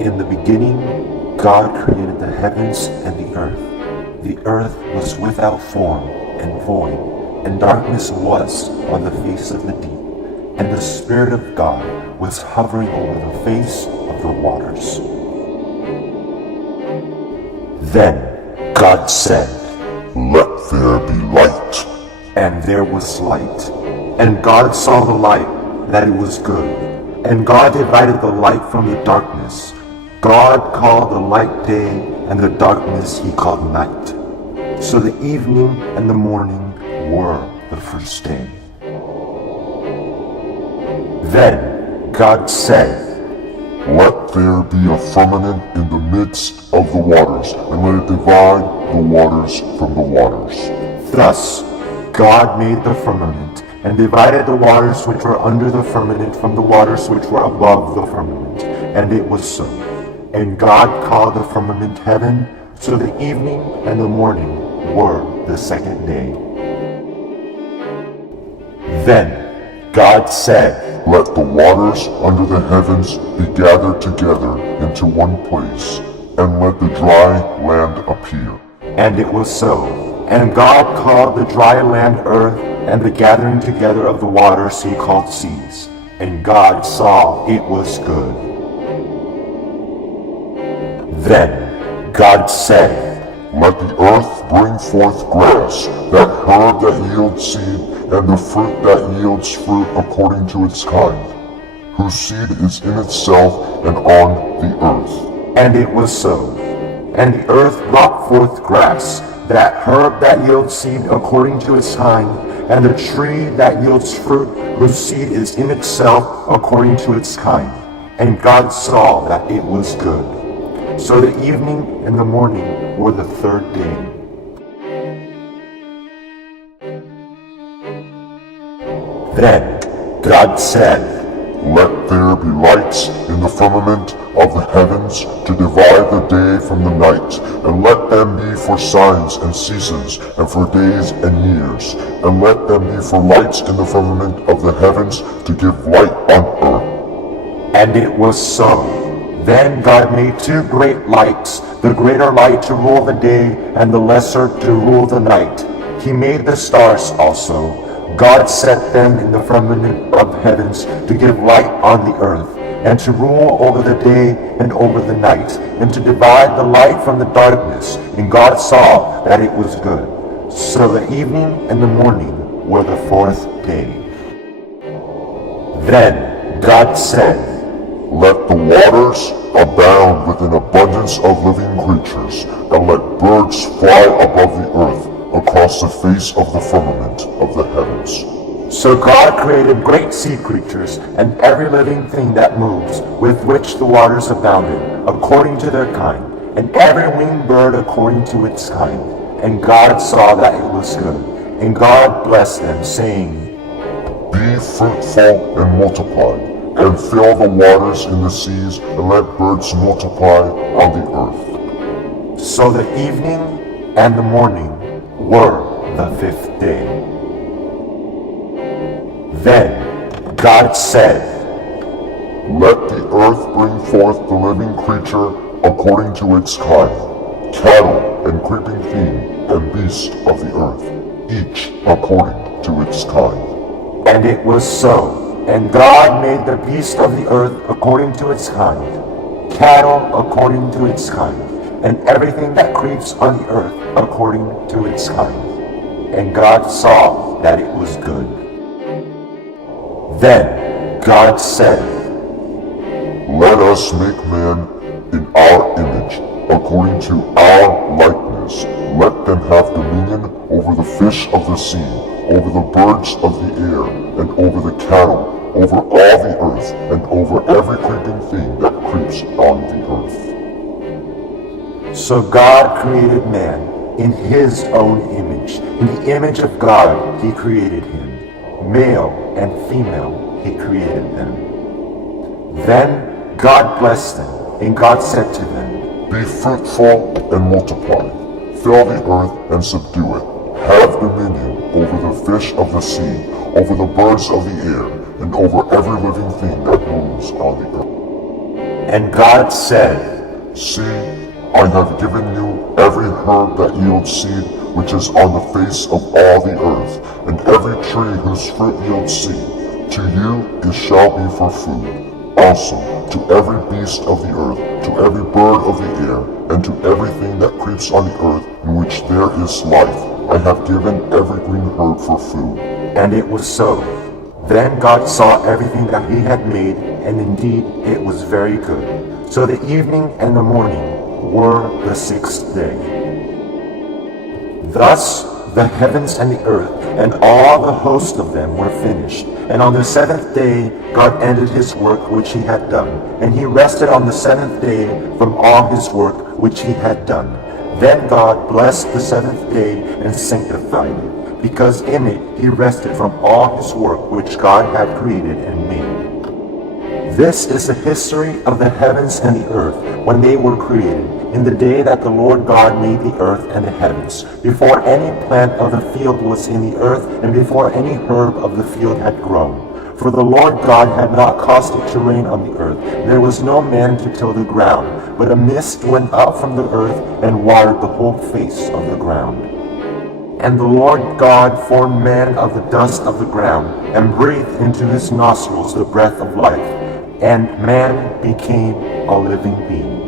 In the beginning, God created the heavens and the earth. The earth was without form and void, and darkness was on the face of the deep, and the Spirit of God was hovering over the face of the waters. Then God said, "Let there be light." And there was light. And God saw the light, that it was good. And God divided the light from the darkness. God called the light day, and the darkness he called night. So the evening and the morning were the first day. Then God said, "Let there be a firmament in the midst of the waters, and let it divide the waters from the waters." Thus God made the firmament, and divided the waters which were under the firmament from the waters which were above the firmament. And it was so. And God called the firmament heaven. So the evening and the morning were the second day. Then God said, "Let the waters under the heavens be gathered together into one place, and let the dry land appear." And it was so. And God called the dry land earth, and the gathering together of the waters he called seas. And God saw it was good. Then God said, "Let the earth bring forth grass, that herb that yields seed, and the fruit that yields fruit according to its kind, whose seed is in itself and on the earth." And it was so. And the earth brought forth grass, that herb that yields seed according to its kind, and the tree that yields fruit, whose seed is in itself according to its kind. And God saw that it was good. So the evening and the morning were the third day. Then God said, "Let there be lights in the firmament of the heavens to divide the day from the night, and let them be for signs and seasons, and for days and years, and let them be for lights in the firmament of the heavens to give light on earth." And it was so. Then God made two great lights, the greater light to rule the day, and the lesser to rule the night. He made the stars also. God set them in the firmament of heavens to give light on the earth, and to rule over the day and over the night, and to divide the light from the darkness. And God saw that it was good. So the evening and the morning were the fourth day. Then God said, "Let the waters abound with an abundance of living creatures, and let birds fly above the earth across the face of the firmament of the heavens." So God created great sea creatures and every living thing that moves, with which the waters abounded, according to their kind, and every winged bird according to its kind. And God saw that it was good. And God blessed them, saying, "Be fruitful and multiply, and fill the waters in the seas, and let birds multiply on the earth." So the evening and the morning were the fifth day. Then God said, "Let the earth bring forth the living creature according to its kind, cattle and creeping thing and beasts of the earth, each according to its kind." And it was so. And God made the beast of the earth according to its kind, cattle according to its kind, and everything that creeps on the earth according to its kind. And God saw that it was good. Then God said, "Let us make man in our image, according to our likeness. Let them have dominion over the fish of the sea, over the birds of the air, and over the cattle, over all the earth, and over every creeping thing that creeps on the earth." So God created man in his own image. In the image of God he created him. Male and female he created them. Then God blessed them, and God said to them, "Be fruitful and multiply, fill the earth and subdue it. Have dominion over the fish of the sea, over the birds of the air, and over every living thing that moves on the earth." And God said, See, I have given you every herb that yields seed which is on the face of all the earth, and every tree whose fruit yields seed. To you it shall be for food. Also, to every beast of the earth, to every bird of the air, and to everything that creeps on the earth in which there is life, I have given every green herb for food. And it was so. Then God saw everything that he had made, and indeed it was very good. So the evening and the morning were the sixth day. Thus the heavens and the earth and all the host of them were finished. And on the seventh day God ended his work which he had done. And he rested on the seventh day from all his work which he had done. Then God blessed the seventh day and sanctified it, because in it he rested from all his work which God had created and made. This is the history of the heavens and the earth when they were created, in the day that the Lord God made the earth and the heavens, before any plant of the field was in the earth, and before any herb of the field had grown. For the Lord God had not caused it to rain on the earth, and there was no man to till the ground, but a mist went up from the earth and watered the whole face of the ground. And the Lord God formed man of the dust of the ground, and breathed into his nostrils the breath of life, and man became a living being.